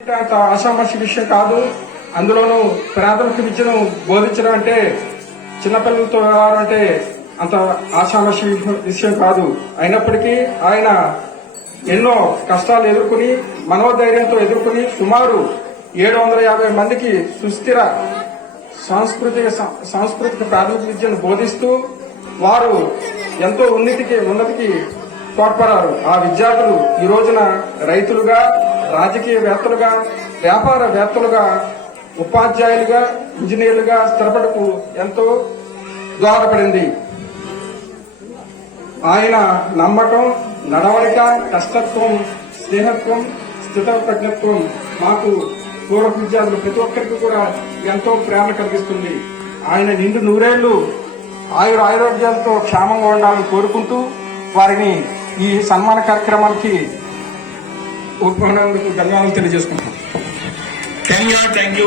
అంత ఆషామాషి విషయం కాదు. అందులోనూ ప్రాథమిక విద్యను బోధించడం అంటే చిన్నపిల్లలతో అంటే అంత ఆషామాషి విషయం కాదు. అయినప్పటికీ ఆయన ఎన్నో కష్టాలు ఎదుర్కొని మనోధైర్యంతో ఎదుర్కొని సుమారు 750 మందికి సుస్థిర సాంస్కృతిక ప్రాథమిక విద్యను బోధిస్తూ వారు ఎంతో ఉన్నతికి తోడ్పడారు. ఆ విద్యార్థులు ఈ రోజున రైతులుగా, రాజకీయవేత్తలుగా, వ్యాపారవేత్తలుగా, ఉపాధ్యాయులుగా, ఇంజనీర్లుగా స్థిరపడకు ఎంతో దోహదపడింది. ఆయన నమ్మకం, నడవడిక, కష్టత్వం, స్నేహత్వం, స్థితప్రజ్ఞత్వం మాకు పూర్వ విద్యార్థులు ప్రతి ఒక్కరికి కూడా ఎంతో ప్రేరణ కలిగిస్తుంది. ఆయన నిండు నూరేళ్లు ఆయురారోగ్యాలతో క్షేమంగా ఉండాలని కోరుకుంటూ వారిని ఈ సన్మాన కార్యక్రమానికి ఒప్పుకున్నందుకు ధన్యవాదాలు తెలియజేసుకుంటున్నాం. Thank you.